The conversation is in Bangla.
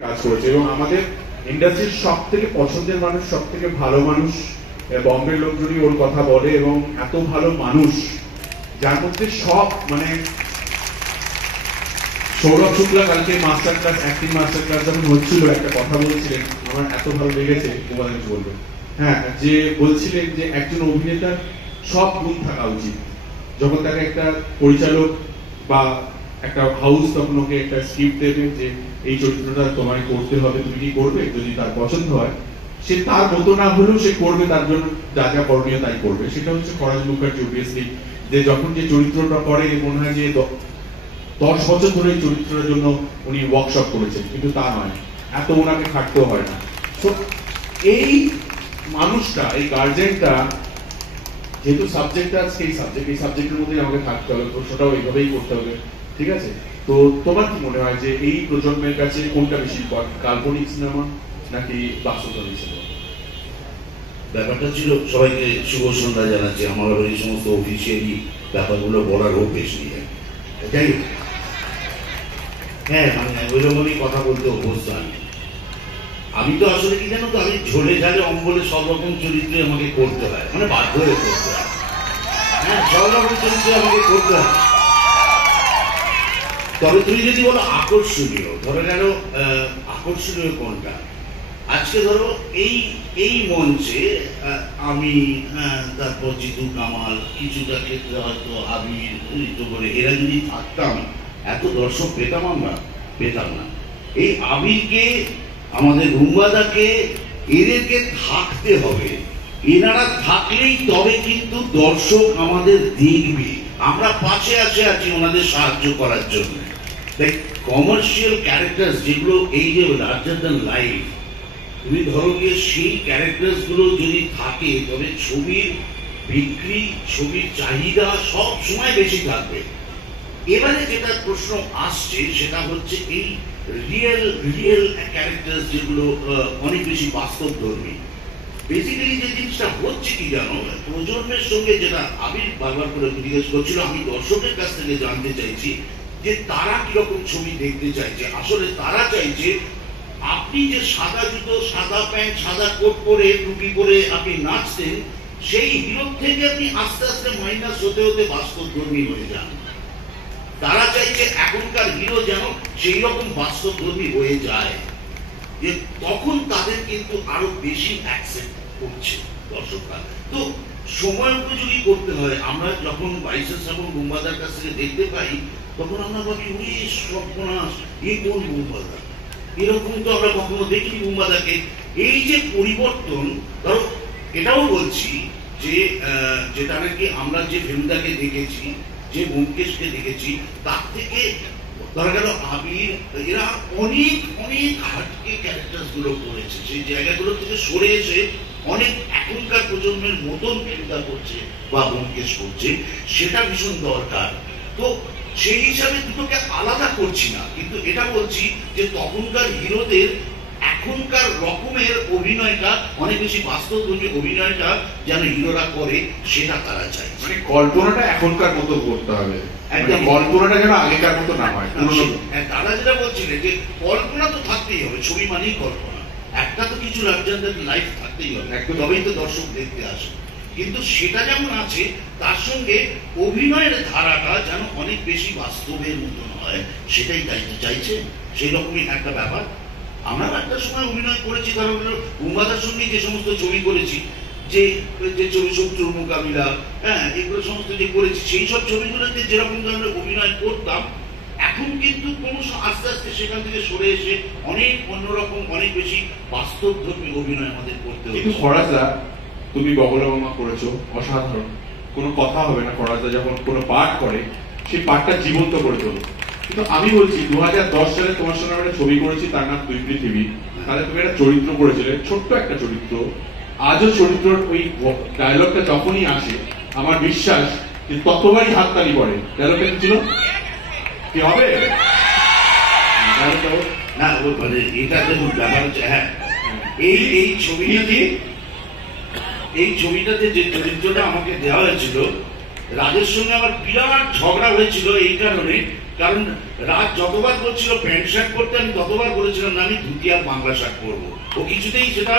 কাজ করেছে এবং আমাদের ইন্ডাস্ট্রির সব থেকে পছন্দের মানুষ, সব থেকে ভালো মানুষ, বম্বের লোকজনই ওর কথা বলে এবং এত ভালো মানুষ যার মধ্যে সব মানে সৌরভ শুক্লা কালকে master class, acting master class যখন হচ্ছিল একটা কথা বলছিলেন, আমার এত ভালো লেগেছে, তোমাদের বলবো। হ্যাঁ, যে বলছিলেন যে একজন অভিনেতার সব গুণ থাকা উচিত। যখন তাকে একটা পরিচালক বা একটা হাউস তখন ওকে একটা স্ক্রিপ্ট দেবে যে এই চরিত্রটা তোমায় করতে হবে, তুমি কি করবে, যদি তার পছন্দ হয় সে তার মতো না হলেও সে করবে, তার জন্য যা যা করণীয় তাই করবে। সেটা হচ্ছে ফরাজ মুখার্জি অবভিয়াসলি, যে যখন যে চরিত্রটা করে মনে হয় যে 10 বছর ধরে এই চরিত্রের জন্য উনি ওয়ার্কশপ করেছেন, কিন্তু তা নয়, এত ওনাকে খাটতেও হয় না। তো এই মানুষটা, এই গার্জেনটা, যেহেতু সাবজেক্টটা আজকে এই সাবজেক্টের মধ্যে আমাকে থাকতে হবে, প্রশ্নটাও এইভাবেই করতে হবে, ঠিক আছে? তো তোমার কি মনে হয় যে এই প্রজন্মের কাছে কোনটা বেশি কাল্পনিক সিনেমা নাকি বাস্তবধর্মী সিনেমা? ব্যাপারটা ছিল, সবাইকে শুভ সন্ধ্যা জানাচ্ছি। আমার আবার এই সমস্ত অফিসিয়ালি ব্যাপারগুলো বলার অভ্যেস নেই। যাই হোক, হ্যাঁ, মানে ওইরকমই কথা বলতে অভ্যস্ত আমি তো আসলে কি জানো তো, আমি ঝোলে ঝালে অম্বলে সব রকম চরিত্রে আমাকে করতে হয়, মানে বাধ্য হয়ে করতে হয়। হ্যাঁ, সব রকম চরিত্রে আমাকে করতে হয়। তবে তুমি যদি বলো আকর্ষণীয়, ধরো গেল আকর্ষণীয় কোনটা, আজকে ধরো এই এই মঞ্চে আমি, তারপর জিতু কামাল, কিছুটা ক্ষেত্রে হয়তো আবির, ঋতু বলে এরা যদি থাকতাম, এত দর্শক পেতাম আমরা? পেতাম না। এই আবিরকে, আমাদের রুম্বাদাকে, এদেরকে থাকতে হবে। এনারা থাকলেই তবে কিন্তু দর্শক আমাদের দেখবে। আমরা পাশে আছি ওনাদের সাহায্য করার জন্য। তাই কমার্শিয়াল ক্যারেক্টার যেগুলো, এই যে লার্জার দ্যান লাইফ, তুমি ধরো গিয়ে সেই ক্যারেক্টার গুলো যদি থাকে, তবে ছবির বিক্রি, ছবির চাহিদা সব সময় বেশি থাকবে। এবারে যেটা প্রশ্ন আসছে সেটা হচ্ছে এই রিয়েল ক্যারেক্টার যেগুলো অনেক বেশি বাস্তবধর্মী। বেসিক্যালি যে জিনিসটা হচ্ছে কি জানো, প্রজন্মের সঙ্গে যেটা আমি বারবার করে জিজ্ঞেস করছিল, আমি দর্শকের কাছ থেকে জানতে চাইছি যে তারা কিরকম ছবি দেখতে চাইছে। আসলে তারা চাইছে আপনি যে সাদা জুতো, সাদা প্যান্ট, সাদা কোট পরে, টুপি পরে আপনি নাচতেন, সেই হিরো থেকে আপনি আস্তে আস্তে মাইনাস হতে হতে বাস্তবধর্মী হয়ে যান। তারা চাইছে এখনকার হিরো যেন সেই রকম বাস্তবধর্মী হয়ে যায়, যে তখন তাদের কিন্তু আরো বেশি অ্যাকসেপ্ট করছে দর্শকরা। তো সময় উপযোগী করতে হয়। আমরা যখন 22 শ্রাবণ বুম্বাদার কাছ থেকে দেখতে পাই, তখন আমরা ভাবি উনি সর্বনাশ, এই কোন বুম্বাদা, এরকম তো আমরা কখনো দেখিনি বুম্বাদাকে। এই যে পরিবর্তন, ধরো এটাও বলছি যে যেটা নাকি আমরা যে ফেলুদাকে দেখেছি, যে ব্যোমকেশকে দেখেছি, তার থেকে ধরা গেল আবির, এরা অনেক অনেক হাটকে ক্যারেক্টার গুলো করেছে। সেই জায়গাগুলো থেকে সরে এসে অনেক এখনকার প্রজন্মের মতন ফেলুদা করছে বা ব্যোমকেশ করছে, সেটা ভীষণ দরকার। তো সেই হিসাবে দুটোকে আলাদা করছি না, কিন্তু এটা বলছি যে তখনকার হিরোদের এখনকার রকমের অভিনয়টা, অনেক বেশি বাস্তবধর্মী অভিনয়টা যেন হিরোরা করে, সেটা তারা চাই। মানে কল্পনাটা এখনকার মতো করতে হবে, একদম কল্পনাটা যেন আগেকার মতো না হয়। তারা যেটা বলছিলেন যে কল্পনা তো থাকতেই হবে, ছবি মানেই কল্পনা, একটা তো কিছু লার্জার দ্যান লাইফ থাকতেই হবে, তবেই তো দর্শক দেখতে আসে। কিন্তু সেটা যেমন আছে, তার সঙ্গে অভিনয়ের ধারাটা যেন অনেক বেশি বাস্তবের মতন হয়, সেটাই চাইছে। সেই রকমই একটা ব্যাপার। আমরা একটা সময় অভিনয় করেছি, ধরো বুম্বাদার সঙ্গে যে সমস্ত ছবি করেছি, যে ছবি শত্রুর মোকাবিলা, হ্যাঁ, এগুলো সমস্ত যে করেছি, সেই সব ছবিগুলোতে যেরকম ধরনের অভিনয় করতাম, এখন কিন্তু ক্রমশ আস্তে আস্তে সেখান থেকে সরে এসে অনেক অন্যরকম, অনেক বেশি বাস্তবধর্মী অভিনয় আমাদের করতে হবে। কিন্তু ফরাজদা, তুমি বগলা মামা করেছো, অসাধারণ, কোনো কথা হবে না। ফরাজদা যখন কোনো পাঠ করে, সেই পাঠটা জীবন্ত করে তোলো। কিন্তু আমি বলছি 2010 সালে তোমার সঙ্গে একটা ছবি করেছি, তার নাম দুই পৃথিবী। তাহলে তুমি একটা চরিত্র করেছিলে, ছোট্ট একটা চরিত্র। আজও চরিত্রের ওই ডায়লগটা যখনই আসে, আমার বিশ্বাস যে ততবারই হাততালি পড়ে। ডায়লগটা কি ছিল, কি হবে না, মানে এটা দেখুন ব্যাপার হচ্ছে, হ্যাঁ, এই ছবিটা কি, এই ছবিটাতে যে চরিত্রটা আমাকে দেওয়া হয়েছিল, রাজের সঙ্গে আমার বিরাট ঝগড়া হয়েছিল এই কারণে কারণ রাত যতবার বলছিল প্যান্ট শার্ট পরতে, আমি ততবার বলেছিলাম না আমি ধুতি আর বাংলা শার্ট পরবো। ও কিছুতেই সেটা